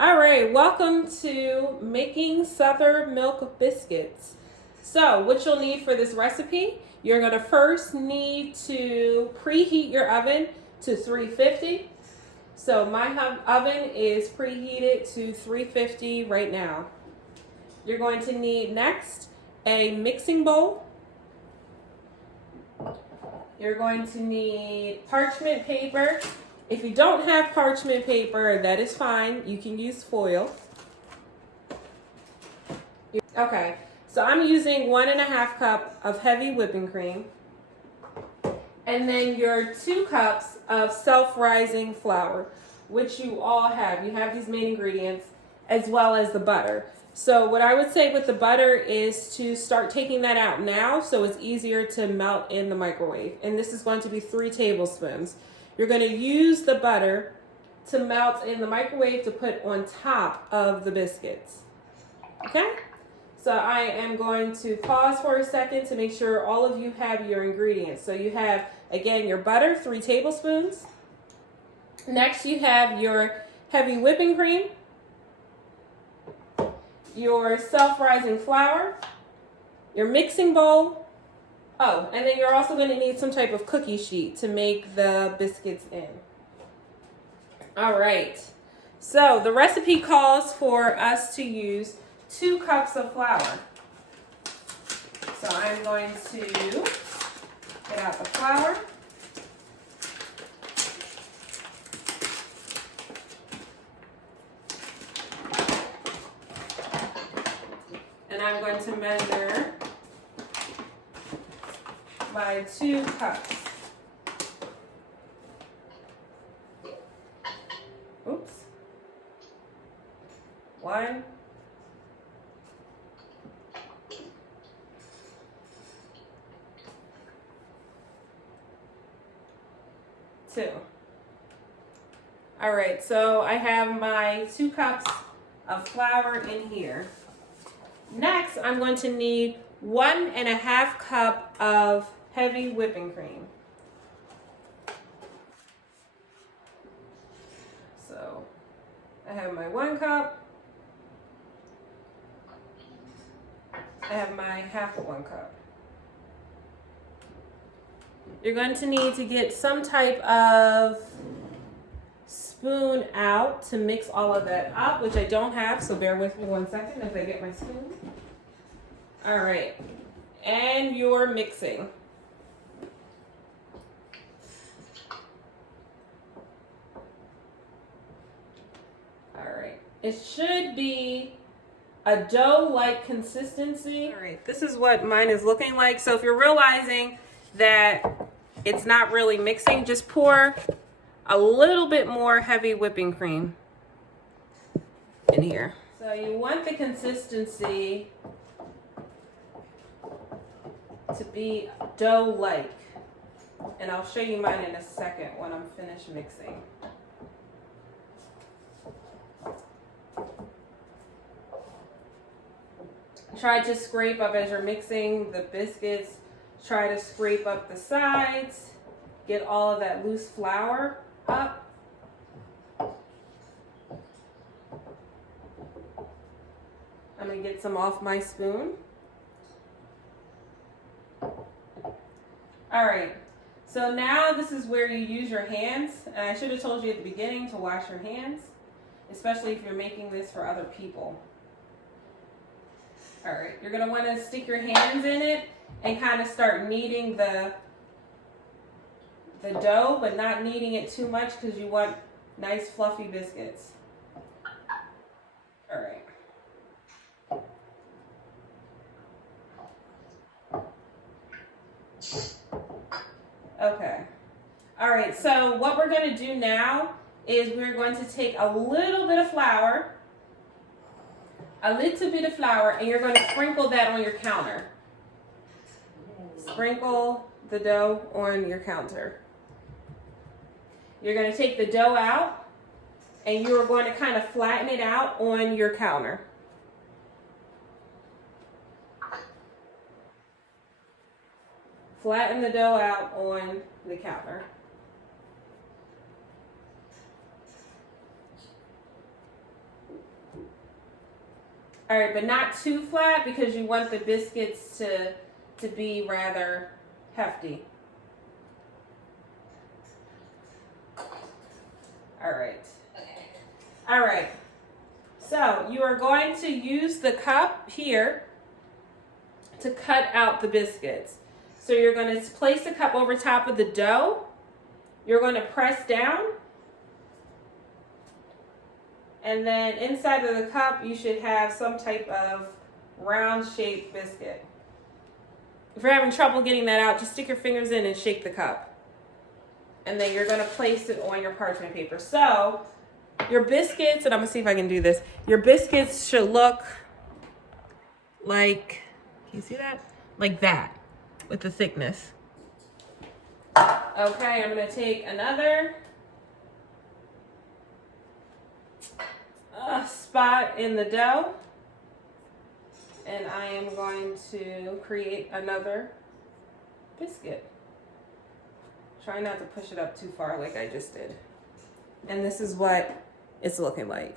All right, welcome to making Southern Milk Biscuits. So what you'll need for this recipe, you're gonna first need to preheat your oven to 350. So my oven is preheated to 350 right now. You're going to need next a mixing bowl. You're going to need parchment paper. If you don't have parchment paper, that is fine. You can use foil. Okay, so I'm using 1.5 cups of heavy whipping cream. And then your 2 cups of self-rising flour, which you all have. You have these main ingredients as well as the butter. So what I would say with the butter is to start taking that out now so it's easier to melt in the microwave. And this is going to be 3 tablespoons. You're going to use the butter to melt in the microwave to put on top of the biscuits. Okay? So I am going to pause for a second to make sure all of you have your ingredients. So you have, again, your butter, 3 tablespoons. Next you have your heavy whipping cream, your self-rising flour, your mixing bowl. Oh, and then you're also going to need some type of cookie sheet to make the biscuits in. All right. So the recipe calls for us to use 2 cups of flour. So I'm going to get out the flour. And I'm going to measure my 2 cups. Oops. 1. 2. All right, so I have my 2 cups of flour in here. Next, I'm going to need 1.5 cup of heavy whipping cream. So I have my 1 cup. I have my half of 1 cup. You're going to need to get some type of spoon out to mix all of that up, which I don't have, so bear with me 1 second as I get my spoon. All right, and you're mixing. All right, it should be a dough-like consistency. All right, this is what mine is looking like. So if you're realizing that it's not really mixing, just pour a little bit more heavy whipping cream in here. So you want the consistency to be dough-like. And I'll show you mine in a second when I'm finished mixing. Try to scrape up as you're mixing the biscuits. Try to scrape up the sides. Get all of that loose flour up. I'm going to get some off my spoon. All right, so now this is where you use your hands. And I should have told you at the beginning to wash your hands, especially if you're making this for other people. All right, you're going to want to stick your hands in it and kind of start kneading the dough, but not kneading it too much because you want nice fluffy biscuits. All right. Okay. All right, so what we're going to do now is we're going to take a little bit of flour, and you're going to sprinkle that on your counter. Sprinkle the dough on your counter. You're going to take the dough out, and you're going to kind of flatten it out on your counter. Flatten the dough out on the counter. All right, but not too flat because you want the biscuits to be rather hefty. All right. All right. So you are going to use the cup here to cut out the biscuits. So you're going to place the cup over top of the dough. You're going to press down. And then inside of the cup, you should have some type of round shaped biscuit. If you're having trouble getting that out, just stick your fingers in and shake the cup. And then you're going to place it on your parchment paper. So your biscuits, and I'm going to see if I can do this. Your biscuits should look like, can you see that? Like that, with the thickness. Okay, I'm going to take another spot in the dough, and I am going to create another biscuit. Try not to push it up too far like I just did. And this is what it's looking like.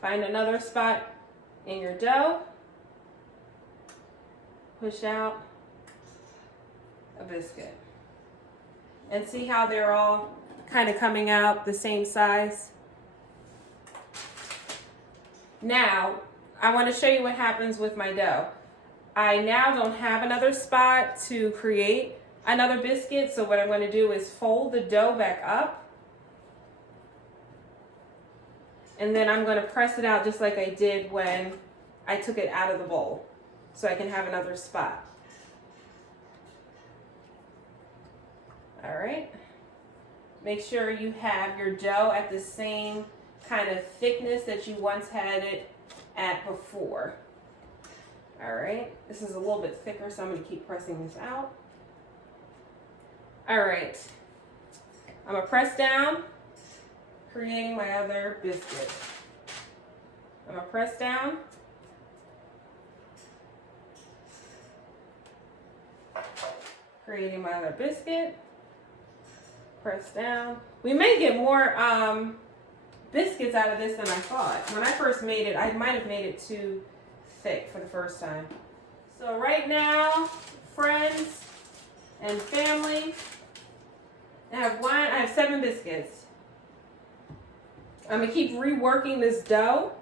Find another spot in your dough, push out a biscuit, and see how they're all kind of coming out the same size. Now, I want to show you what happens with my dough. I now don't have another spot to create another biscuit, so what I'm going to do is fold the dough back up, and then I'm going to press it out just like I did when I took it out of the bowl, so I can have another spot. All right. Make sure you have your dough at the same kind of thickness that you once had it at before. All right, this is a little bit thicker, so I'm going to keep pressing this out. All right, I'm going to press down, creating my other biscuit. I'm going to press down. Creating my other biscuit. Press down. We may get more biscuits out of this than I thought. When I first made it, I might have made it too thick for the first time. So right now, friends and family, I have 7 biscuits. I'm gonna keep reworking this dough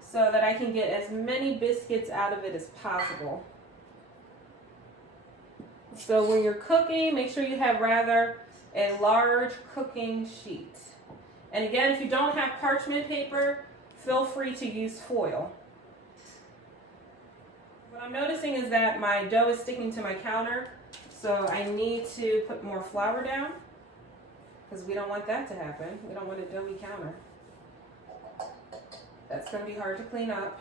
so that I can get as many biscuits out of it as possible. So when you're cooking, make sure you have rather a large cooking sheet. And again, if you don't have parchment paper, feel free to use foil. What I'm noticing is that my dough is sticking to my counter, so I need to put more flour down because we don't want that to happen. We don't want a doughy counter. That's going to be hard to clean up.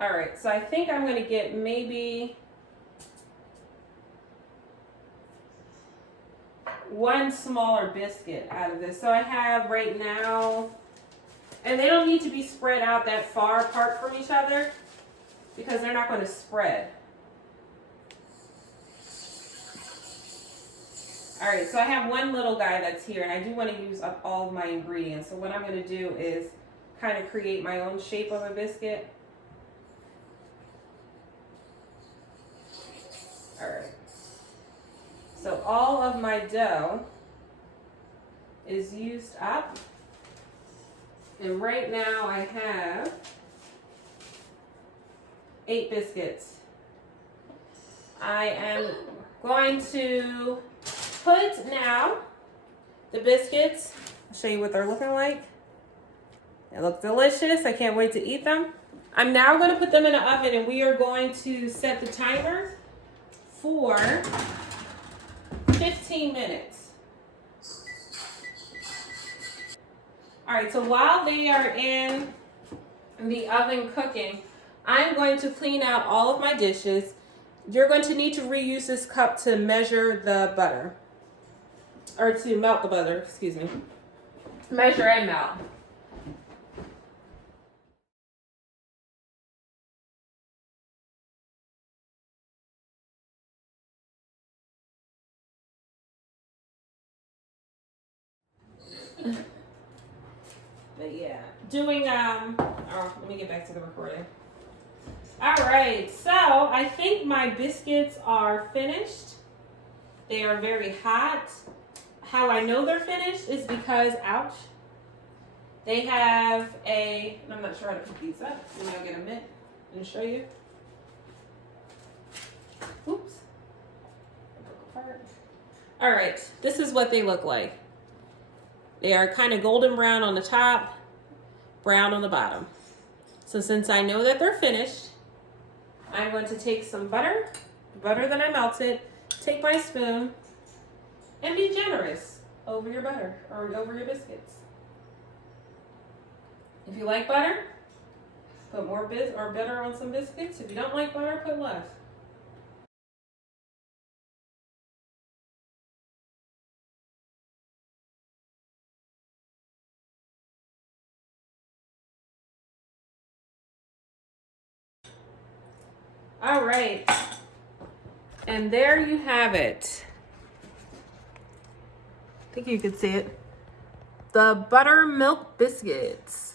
All right, so I think I'm going to get maybe one smaller biscuit out of this. So I have right now, and they don't need to be spread out that far apart from each other because they're not going to spread. All right, so I have one little guy that's here, and I do want to use up all of my ingredients. So what I'm going to do is kind of create my own shape of a biscuit. All right. So all of my dough is used up. And right now I have 8 biscuits. I am going to put now the biscuits, I'll show you what they're looking like. They look delicious. I can't wait to eat them. I'm now going to put them in the oven, and we are going to set the timer for 15 minutes. All right, so while they are in the oven cooking, I'm going to clean out all of my dishes. You're going to need to reuse this cup to measure the butter, or to melt the butter, excuse me. Measure and melt. But yeah, doing, oh, let me get back to the recording. All right, so I think my biscuits are finished. They are very hot. How I know they're finished is because, ouch, they have I'm not sure how to put these up. Let me go get a mitt and show you. Oops. All right, this is what they look like. They are kind of golden brown on the top, brown on the bottom. So since I know that they're finished, I'm going to take some butter that I melted, take my spoon, and be generous over your butter or over your biscuits. If you like butter, put more butter on some biscuits. If you don't like butter, put less. All right, and there you have it. I think you can see it. The buttermilk biscuits.